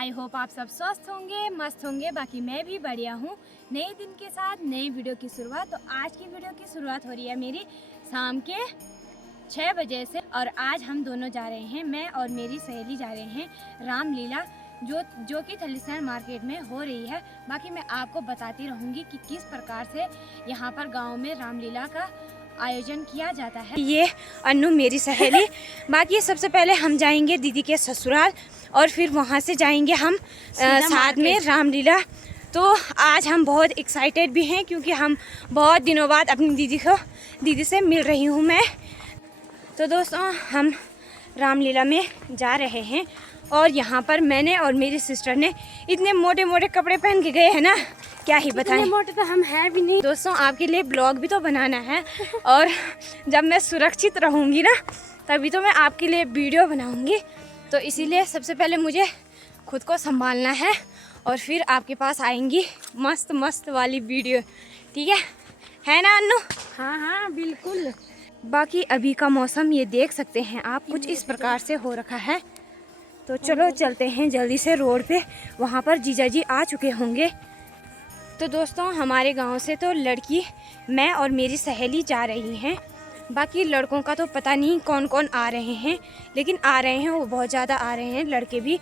I hope आप सब स्वस्थ होंगे, मस्त होंगे। बाकी मैं भी बढ़िया हूँ। नए दिन के साथ नई वीडियो की शुरुआत। तो आज की वीडियो की शुरुआत हो रही है मेरी शाम के 6 बजे से। और आज हम दोनों जा रहे हैं, मैं और मेरी सहेली जा रहे हैं रामलीला, जो कि थलीसैंण मार्केट में हो रही है। बाकी मैं आपको बताती रहूँगी कि किस प्रकार से यहाँ पर गाँव में रामलीला का आयोजन किया जाता है। ये अन्नू मेरी सहेली। बाकी सबसे पहले हम जाएंगे दीदी के ससुराल और फिर वहाँ से जाएंगे हम साथ में रामलीला। तो आज हम बहुत एक्साइटेड भी हैं क्योंकि हम बहुत दिनों बाद अपनी दीदी से मिल रही हूँ मैं। तो दोस्तों हम रामलीला में जा रहे हैं और यहाँ पर मैंने और मेरी सिस्टर ने इतने मोटे मोटे कपड़े पहन के गए हैं ना, क्या ही बताएं। मोटे तो हम हैं भी नहीं। दोस्तों आपके लिए ब्लॉग भी तो बनाना है और जब मैं सुरक्षित रहूँगी ना तभी तो मैं आपके लिए वीडियो बनाऊँगी। तो इसीलिए सबसे पहले मुझे खुद को संभालना है और फिर आपके पास आएंगी मस्त मस्त वाली वीडियो। ठीक है ना अन्नू? हाँ हाँ बिल्कुल। बाकी अभी का मौसम ये देख सकते हैं आप, कुछ इस प्रकार से हो रखा है। तो चलो चलते हैं जल्दी से रोड पे, वहाँ पर जीजा जी आ चुके होंगे। तो दोस्तों हमारे गांव से तो लड़की, मैं और मेरी सहेली जा रही हैं। बाकी लड़कों का तो पता नहीं कौन कौन आ रहे हैं, लेकिन आ रहे हैं वो बहुत ज़्यादा आ रहे हैं, लड़के भी।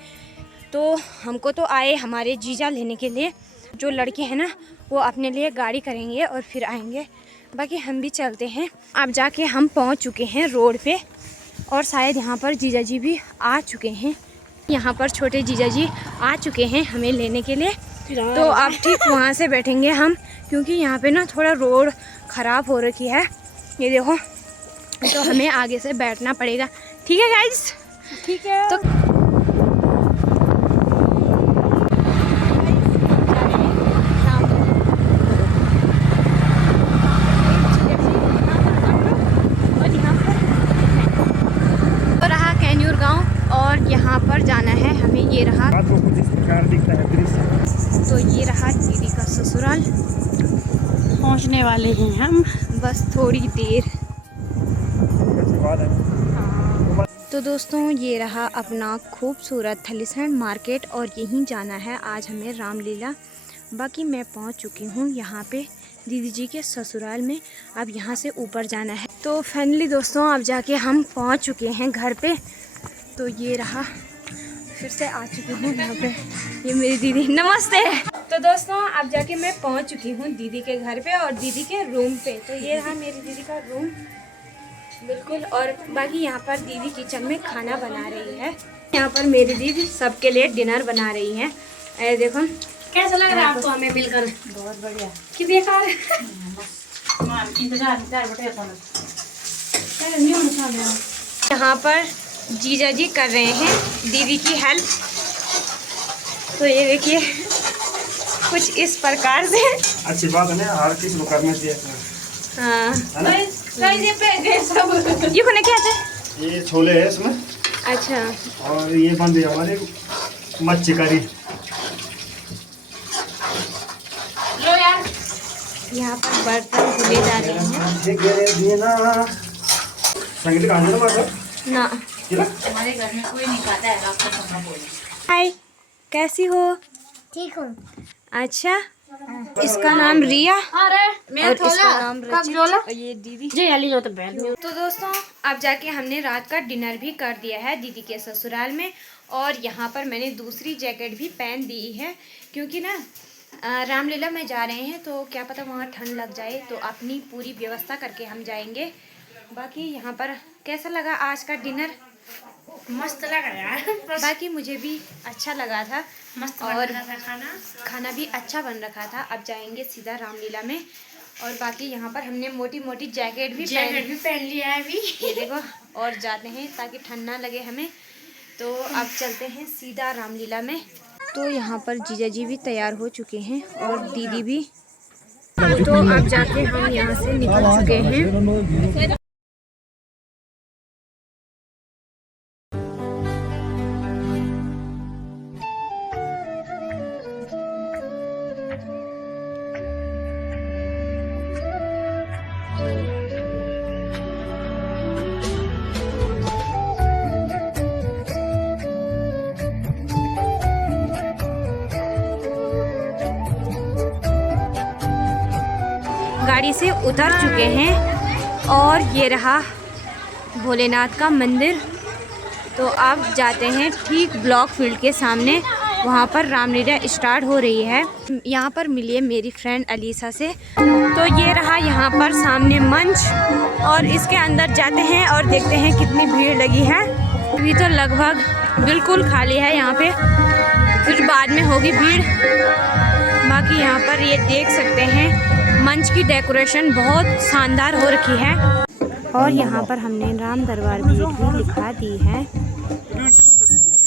तो हमको तो आए हमारे जीजा लेने के लिए। जो लड़के हैं ना वो अपने लिए गाड़ी करेंगे और फिर आएंगे। बाकी हम भी चलते हैं। अब जाके हम पहुंच चुके हैं रोड पे और शायद यहाँ पर जीजा जी भी आ चुके हैं। यहाँ पर छोटे जीजा जी आ चुके हैं हमें लेने के लिए। तो अब ठीक वहाँ से बैठेंगे हम, क्योंकि यहाँ पे ना थोड़ा रोड ख़राब हो रखी है, ये देखो। तो हमें आगे से बैठना पड़ेगा। ठीक है गाइस? ठीक है। तो रहा कैन्यूर गांव और यहाँ पर जाना है हमें। ये रहा, तो ये रहा दीदी का ससुराल। पहुंचने वाले हैं हम, बस थोड़ी देर। तो दोस्तों ये रहा अपना खूबसूरत थलीसैंण मार्केट और यहीं जाना है आज हमें रामलीला। बाकी मैं पहुंच चुकी हूं यहाँ पे दीदी जी के ससुराल में। अब यहाँ से ऊपर जाना है। तो फाइनली दोस्तों अब जाके हम पहुंच चुके हैं घर पे। तो ये रहा, फिर से आ चुकी हूँ यहाँ पे। ये मेरी दीदी, नमस्ते। तो दोस्तों अब जाके मैं पहुँच चुकी हूँ दीदी के घर पे और दीदी के रूम पे। तो ये रहा मेरी दीदी का रूम बिल्कुल। और बाकी यहाँ पर दीदी किचन में खाना बना रही है। यहाँ पर मेरी दीदी सबके लिए डिनर बना रही है। अरे देखो कैसा लग रहा है आपको हमें मिलकर? बहुत बढ़िया। कि बेकार यहाँ पर जीजा जी कर रहे हैं दीदी की हेल्प। तो ये देखिए कुछ इस प्रकार से। अच्छी बात है ना, हर किसी को करना चाहिए। हाँ सब ये कोने क्या है? ये छोले है इसमें। अच्छा। और ये बंद है हमारे मच्छी करी। लो यार, यहाँ पर बर्तन धुले जा रहे हैं ना। हमारे घर में कोई नहीं खाता है आपको खाना बोले। हाय, कैसी हो? ठीक हूँ। अच्छा, इसका नाम रिया अरे मैं और थोड़ा इसका नाम कब रचित जोला और ये दीदी। जे वाली जो तो बैठ। तो दोस्तों अब जाके हमने रात का डिनर भी कर दिया है दीदी के ससुराल में। और यहाँ पर मैंने दूसरी जैकेट भी पहन दी है, क्योंकि ना रामलीला में जा रहे हैं तो क्या पता वहाँ ठंड लग जाए। तो अपनी पूरी व्यवस्था करके हम जाएंगे। बाकी यहाँ पर कैसा लगा आज का डिनर? मस्त लग रहा है। बाकी मुझे भी अच्छा लगा था, मस्त और खाना भी अच्छा बन रखा था। अब जाएंगे सीधा रामलीला में। और बाकी यहाँ पर हमने मोटी मोटी जैकेट भी पहन लिया है अभी। ये देखो, और जाते हैं ताकि ठंड ना लगे हमें। तो अब चलते हैं सीधा रामलीला में। तो यहाँ पर जीजा जी भी तैयार हो चुके हैं और दीदी भी। तो अब जाके हम यहाँ से निकल चुके हैं। गाड़ी से उतर चुके हैं और ये रहा भोलेनाथ का मंदिर। तो अब जाते हैं ठीक ब्लॉक फील्ड के सामने, वहाँ पर रामलीला स्टार्ट हो रही है। यहाँ पर मिलिए मेरी फ्रेंड अलीसा से। तो ये रहा यहाँ पर सामने मंच और इसके अंदर जाते हैं और देखते हैं कितनी भीड़ लगी है। अभी तो लगभग बिल्कुल खाली है यहाँ पे, फिर बाद में होगी भीड़। बाकी यहाँ पर ये देख सकते हैं मंच की डेकोरेशन बहुत शानदार हो रखी है और यहाँ पर हमने राम दरबार भी लिखा दी है।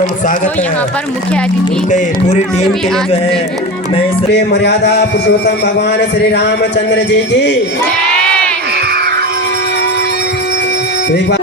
स्वागत तो यहाँ पर मुख्य अतिथि पूरी टीम के लिए जो है मैं श्री मर्यादा पुरुषोत्तम भगवान श्री रामचंद्र जी की तो एक बार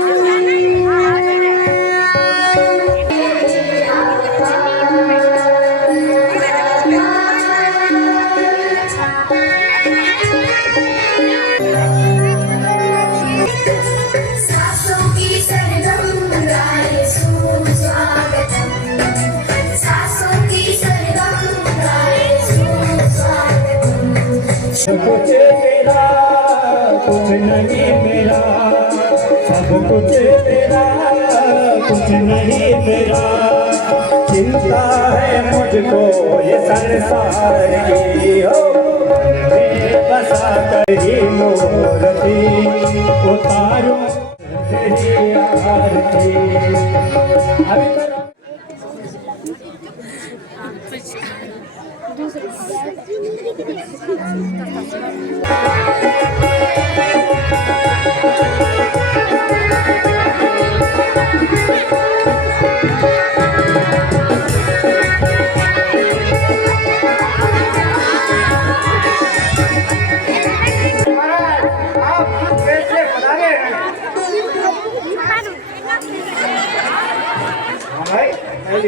कुछ तेरा कुछ नहीं मेरा, सब कुछ तेरा कुछ नहीं मेरा। चिंता है मुझको ये संसार की, हो बसा कर ही मूर्ति उतारो तेरी आरती। अभी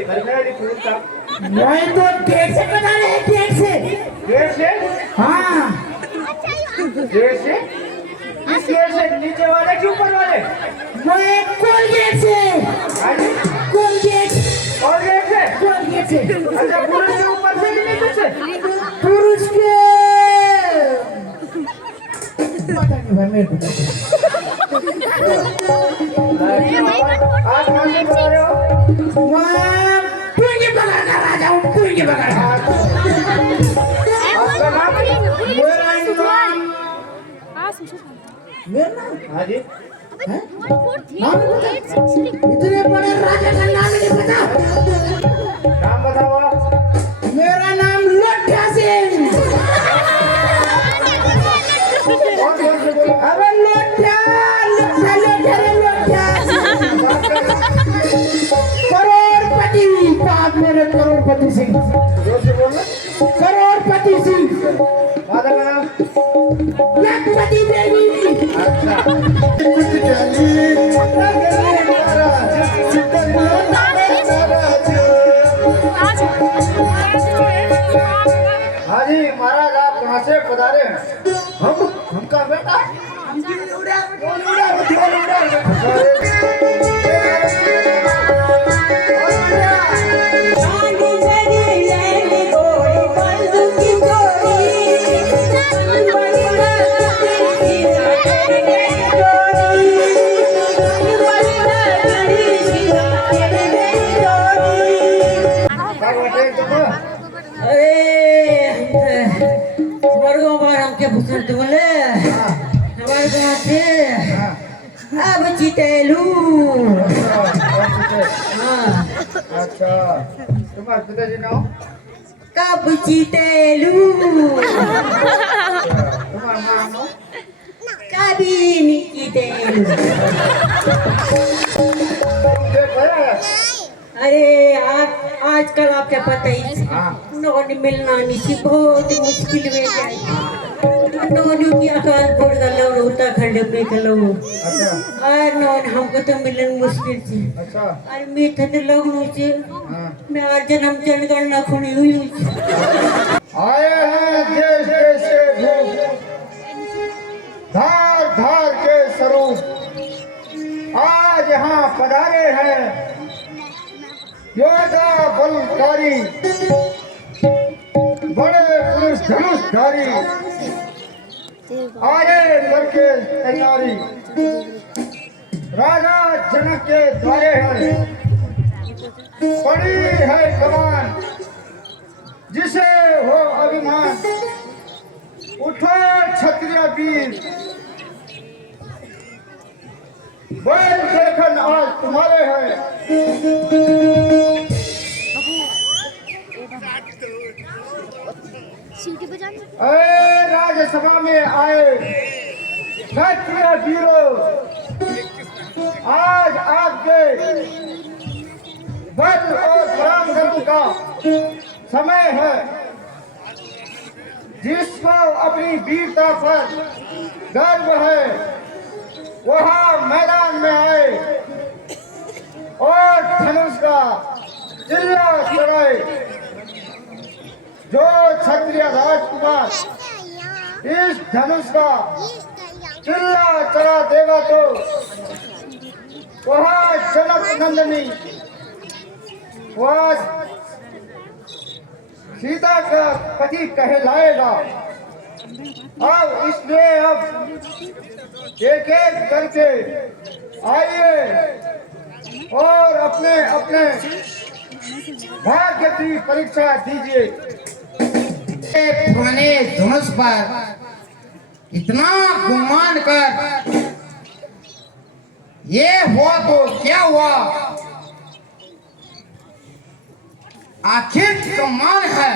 करो नहीं तो गेट से बना रहे हैं, गेट से। गेट से? हाँ गेट से? इस गेट से नीचे वाले कि ऊपर वाले? वो एक कोल गेट से, कोल गेट, और गेट से? कोल गेट से। अच्छा, पुरुष के ऊपर से कि नीचे से? पुरुष के पता नहीं भाई, मेरे को आज कहाँ से बता रहे हो? वहाँ पुंगी पकड़ कर आ जाओ, पुंगी पकड़ कर। आपका नाम? मेरा नाम, मेरा नाम, हाँ जी। हैं? नाम नहीं पता? इतने बड़े राजा का नाम नहीं पता? नाम बताओ। मेरा नाम लोठा सिंह। और जोर से बोलो। अबे लोठा, लोठा, लोठा रे लोठा। करोड़पति, बाप मेरे करोड़पति सिंह। जोर से बोलना। करोड़पति सिंह। माता का नाम? लखपति देवी। अच्छा। हाँ जी महाराज, आप कहाँ से पधारे हैं? हमका बेटा बोले हमारे गाँव से अब जीतेलू। हाँ अच्छा, तुम्हारे पिताजी नाम? कब जीतेलू, तुम्हारा माँ नाम? कभी नहीं जीतेलू। अरे आजकल आपके पता ही, नौकरी मिलना नहीं बहुत मुश्किल में जाए। नौकरी की अकाल पड़ गया उत्तराखंड में कलो। अच्छा। और नौन हमको तो मिलन मुश्किल थी। अच्छा। और मैं थने लोग नीचे मैं आज जन्म जनगणना खुली हुई आए हैं देश देश के भूख, धार धार के स्वरूप, आज यहाँ पधारे हैं योद्धा बलकारी, बड़े पुरुष धनुषधारी। तैयारी राजा जनक के द्वारे है। पड़ी है कमान जिसे हो अभिमान, उठो क्षत्रिय वीर, बैल देखन आज तुम्हारे हैं। राज्यसभा में आए क्षत्रिय वीरों, आज आपके बल और पराक्रम का समय है। जिसको अपनी वीरता पर गर्व है वह मैदान में आए और धनुष का चिल्ला चढ़ाए। जो क्षत्रिय राजकुमार इस धनुष का चिल्ला चढ़ा देगा तो वह जनक नंदनी, वह सीता का पति कहलाएगा। अब इसलिए अब एक एक करके आइए और अपने अपने भाग्य की परीक्षा दीजिए। पुराने धनुष पर इतना गुमान कर ये हुआ तो क्या हुआ, आखिर कमान है।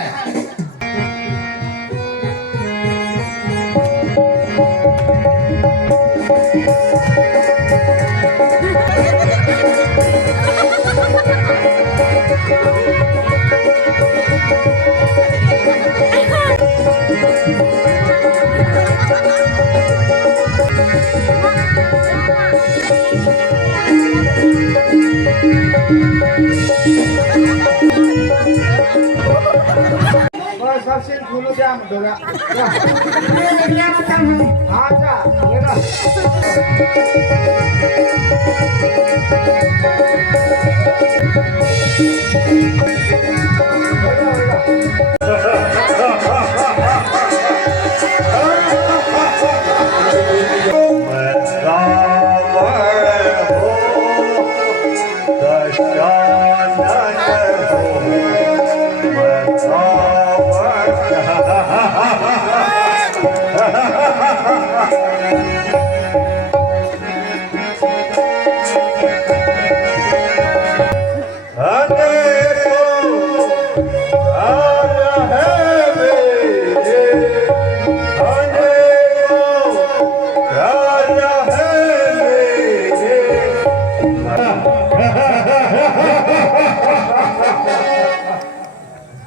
बस अब सिर्फ भूलो क्या मतलब हाँ जा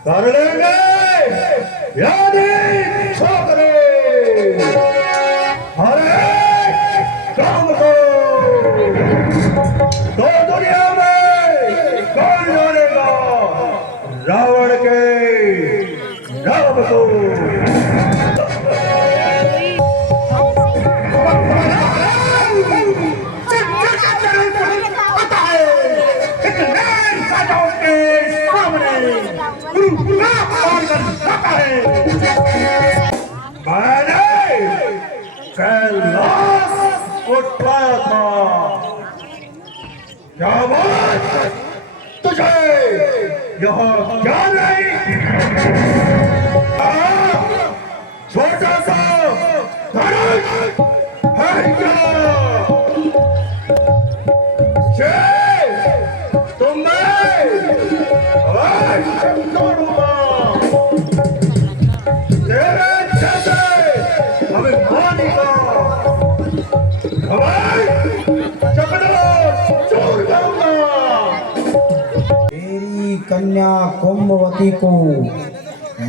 कर लेंगे यानी छोकरे हर एक काम को तो दुनिया में कौन जानेगा रावण के नाम को। कैलाश उठाया था क्या बात तुझे यहाँ क्या नहीं, छोटा सा धनुष है क्या तुम्हें तोड़ूंगा तेरे जैसे अभिमानी का चोर करूंगा। तेरी कन्या कुंभवती को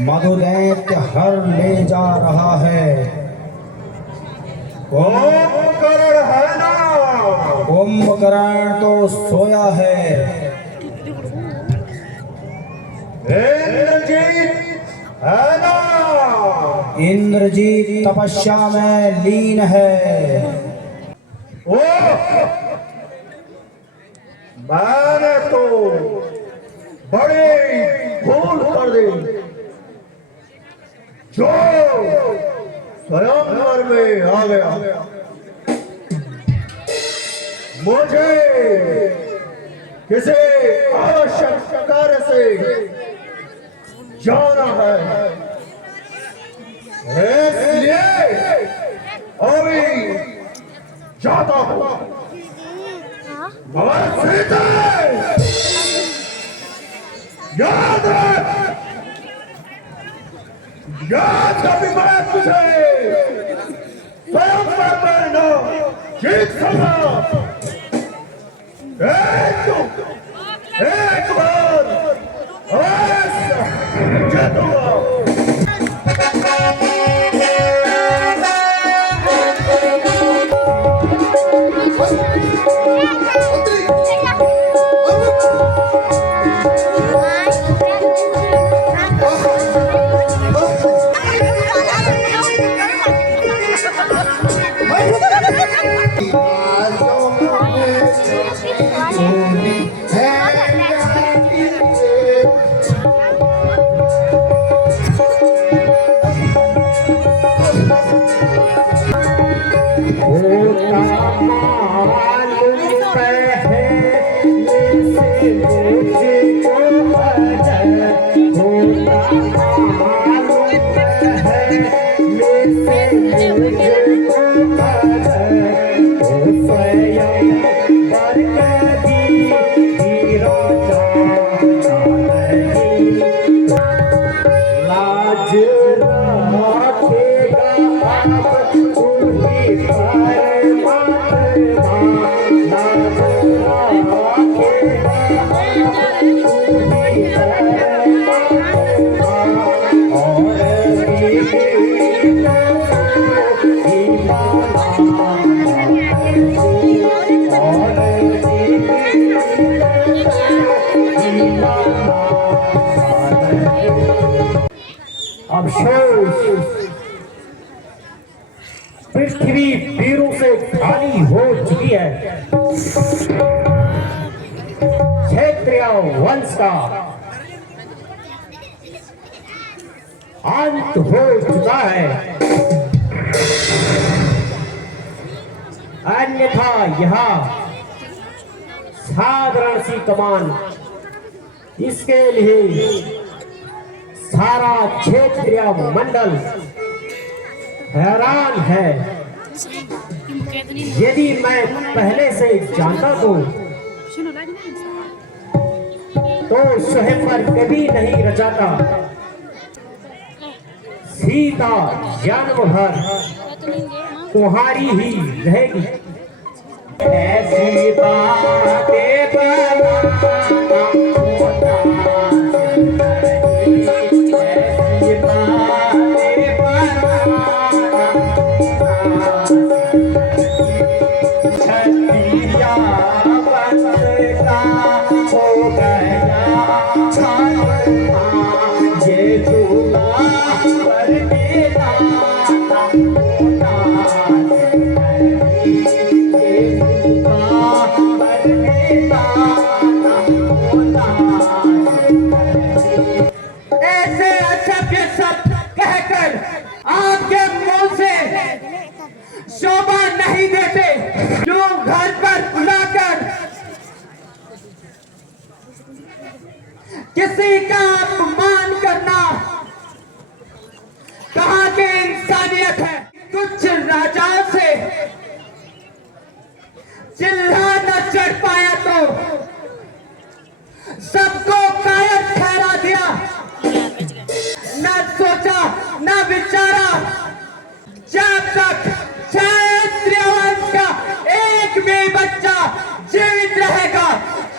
मधुदैत्य हर ले जा रहा है। कुंभकर्ण है ना, कुंभकर्ण तो सोया है। इंद्रजीत है ना, इंद्रजीत तपस्या में लीन है। ओ मैंने तो बड़ी भूल कर दी जो स्वयंवर में आ गया। मुझे किसी आवश्यक कार्य से जाना है, इसलिए अभी जाता हूँ। मगर सीते याद रख, याद कभी मैं तुझे स्वयं पर न जीत सका। एक बार ऐसा जीतूंगा। अफसोस, पृथ्वी वीरों से खाली हो चुकी है। क्षेत्रीय वंश का अंत हो चुका है। अन्यथा यहाँ साधारण सी कमान, इसके लिए सारा क्षेत्रीय मंडल हैरान है। यदि मैं पहले से जानता तो स्वयंवर कभी नहीं रचाता। सीता जन्म भर तुम्हारी ही रहेगी। ऐसी बातें बनाना शोभा नहीं देते, जो घर पर बुलाकर किसी का अपमान करना कहाँ के इंसानियत है। कुछ राजाओं से चिल्ला न चढ़ पाया तो सबको कायर ठहरा दिया। न सोचा न विचारा, जब तक क्षेत्रीय वंश का एक भी बच्चा जीवित रहेगा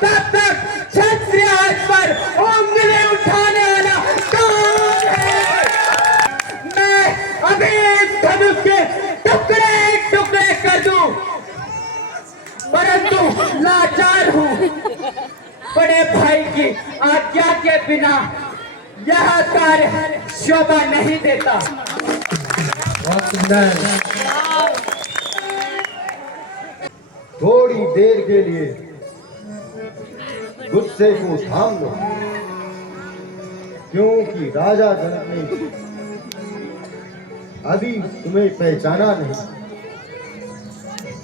तब तक क्षेत्रीय वंश पर उंगली उठाने वाला कौन है। मैं अभी इस धनुष के टुकड़े टुकड़े कर दूं, परंतु लाचार हूं। बड़े भाई की आज्ञा के बिना यह कार्य शोभा नहीं देता। थोड़ी देर के लिए गुस्से को थाम लो, क्योंकि राजा जनक ने अभी तुम्हें पहचाना नहीं।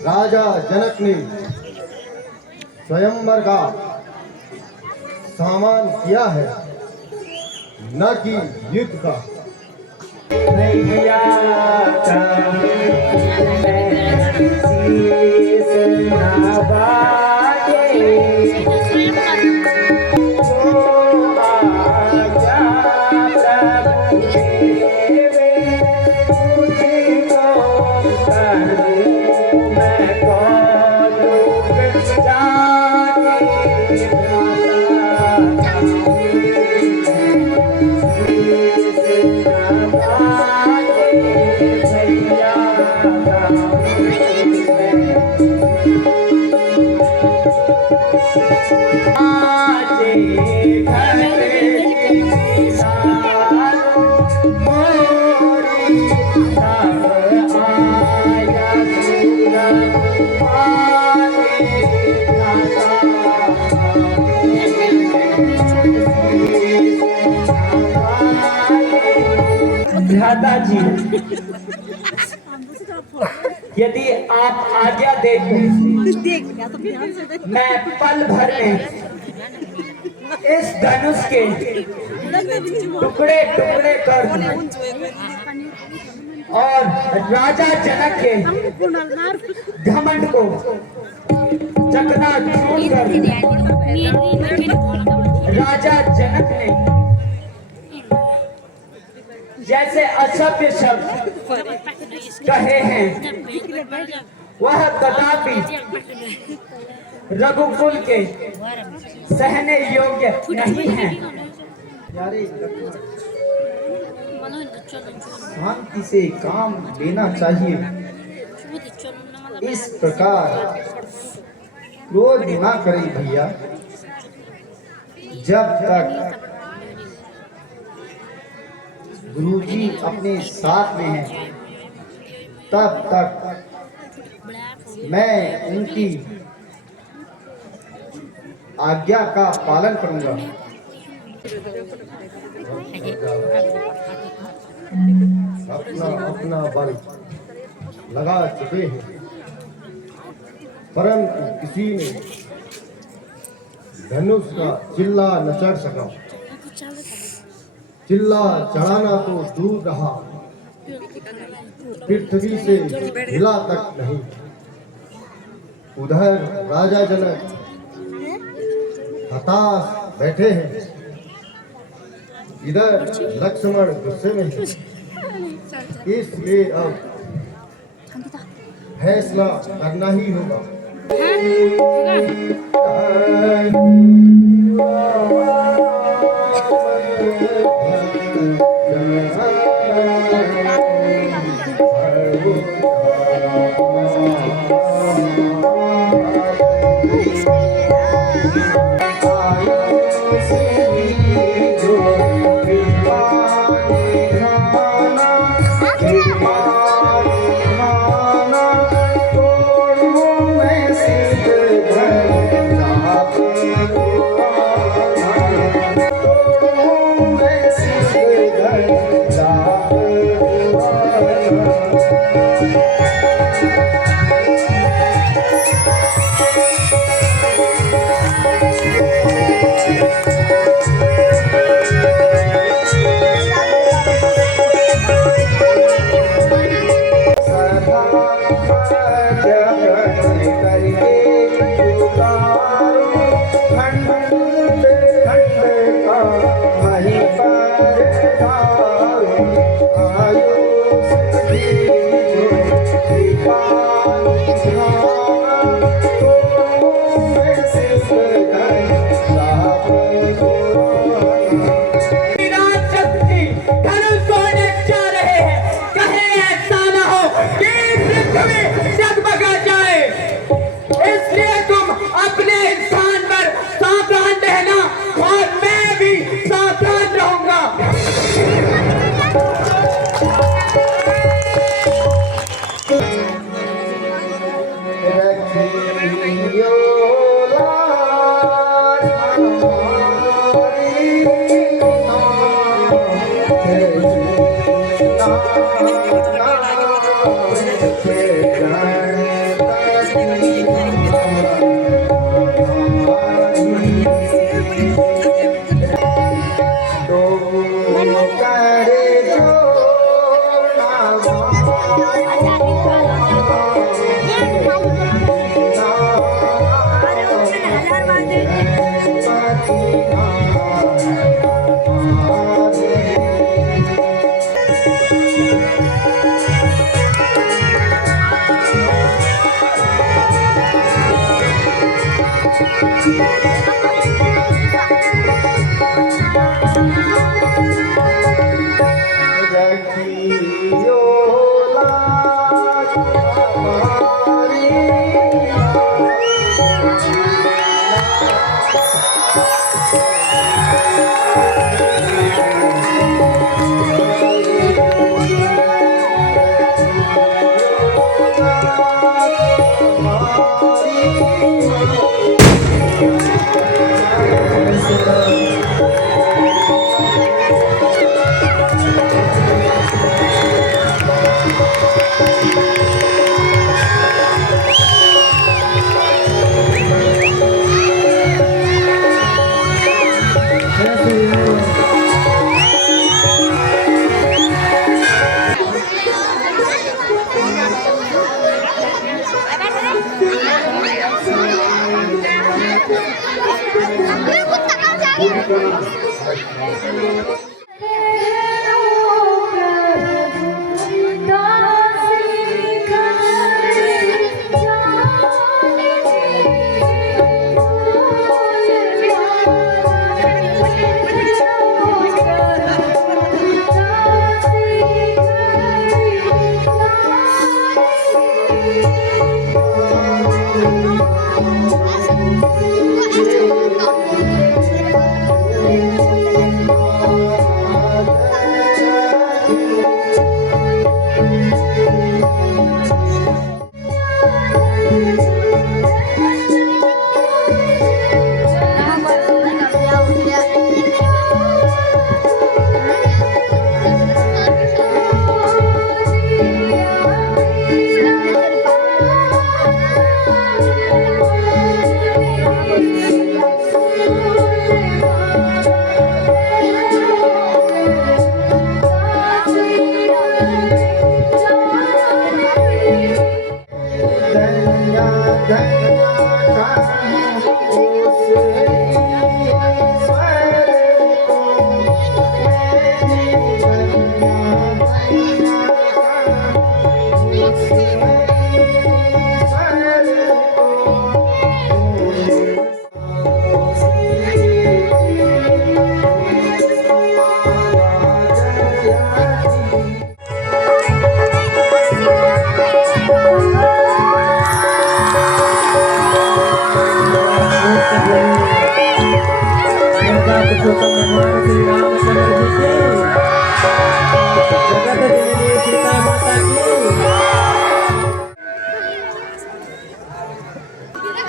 राजा जनक ने स्वयंवर का सामान किया है, न कि युद्ध का। दादाजी, यदि आप आज्ञा दें, मैं पल भर में इस धनुष के टुकड़े टुकड़े कर और राजा जनक के घमंड को चकनाचूर कर राजा जनक ने जैसे असभ्य शब्द कहे हैं, वह कदापि रघुकुल के सहने योग्य नहीं है। शांति से काम लेना चाहिए। इस प्रकार क्रोध ना करें भैया। जब तक गुरुजी अपने साथ में हैं, तब तक मैं उनकी आज्ञा का पालन करूंगा। अपना अपना बल लगा चुके हैं, परंतु किसी ने धनुष का चिल्ला न चढ़ सका। चिल्ला चढ़ाना तो दूर रहा, पृथ्वी से हिला तक नहीं। उधर राजा जनक हताश बैठे हैं, इधर लक्ष्मण गुस्से में है। इसलिए अब फैसला करना ही होगा। रखियो लाज हमारी।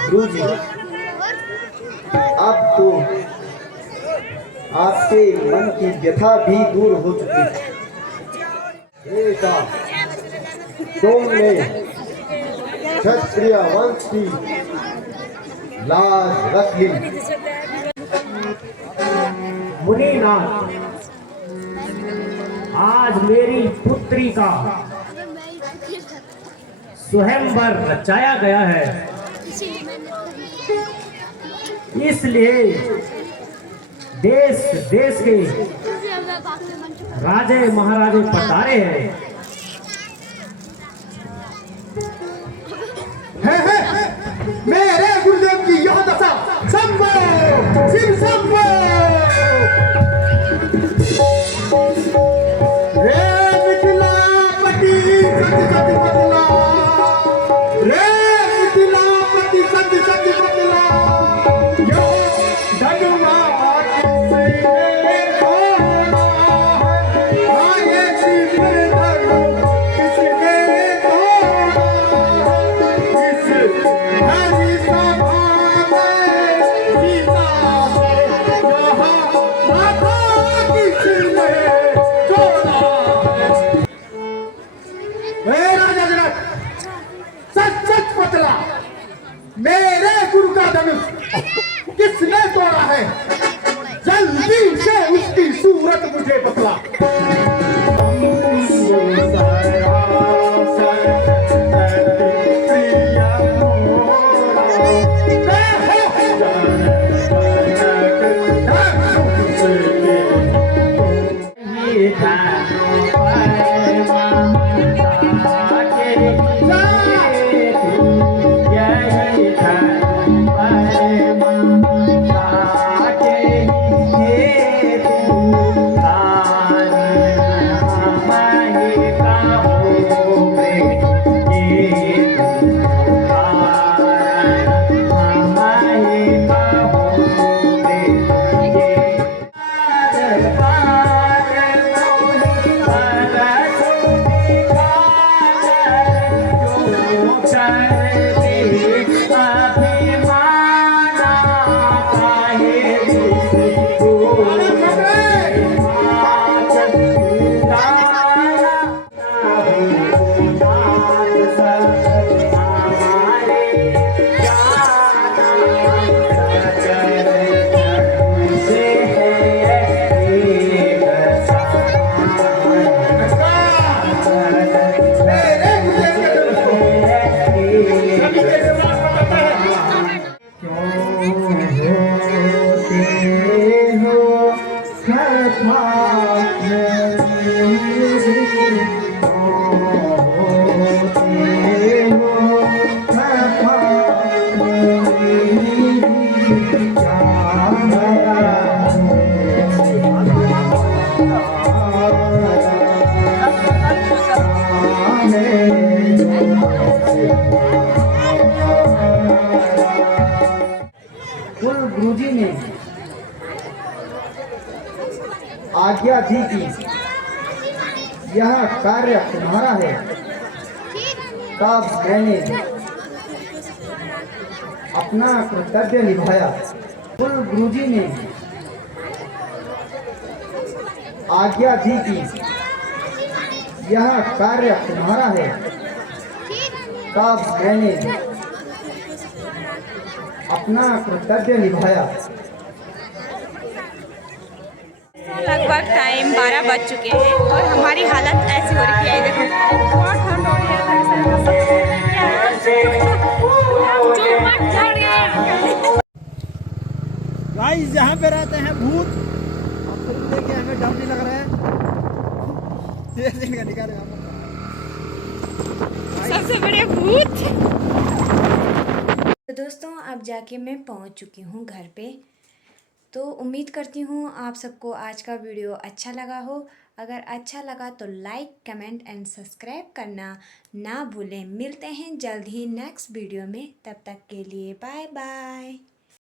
गुरुजी, अब तो आपके मन की व्यथा भी दूर हो चुकी है। बेटा, तुमने क्षत्रिय वंश की लाज रख ली। मुनीनाथ, आज मेरी पुत्री का स्वयंवर रचाया गया है, इसलिए देश देश के राजे महाराजे पधारे हैं। मेरे गुरुदेव की यह दशा शंभो शिव शंभो। रे मिथिलापति सत्य सत्य बदला, रे मिथिलापति सत्य सत्य बदला। यो धनुआ किसने तोड़ा है, आए शिव धनु किसने तोड़ा है। इस हरि सभा में सीता से कुल गुरुजी ने आज्ञा दी कि यह कार्य तुम्हारा है, तब मैंने अपना कर्तव्य निभाया। कुल गुरुजी ने आज्ञा दी कि यह कार्य तुम्हारा है, तब मैंने अपना कर्तव्य निभाया। लगभग टाइम 12 बज चुके हैं और हमारी हालत ऐसी हो रही है। देखो बहुत ठंड हो रही है। गाइस यहाँ पे रहते हैं भूत। अब फिल्म देखिए हमें डर नहीं लग रहा है। ये सीन का निकालेगा सबसे बड़े भूत। तो दोस्तों अब जाके मैं पहुंच चुकी हूं घर पे। तो उम्मीद करती हूँ आप सबको आज का वीडियो अच्छा लगा हो। अगर अच्छा लगा तो लाइक कमेंट एंड सब्सक्राइब करना ना भूलें। मिलते हैं जल्द ही नेक्स्ट वीडियो में, तब तक के लिए बाय बाय।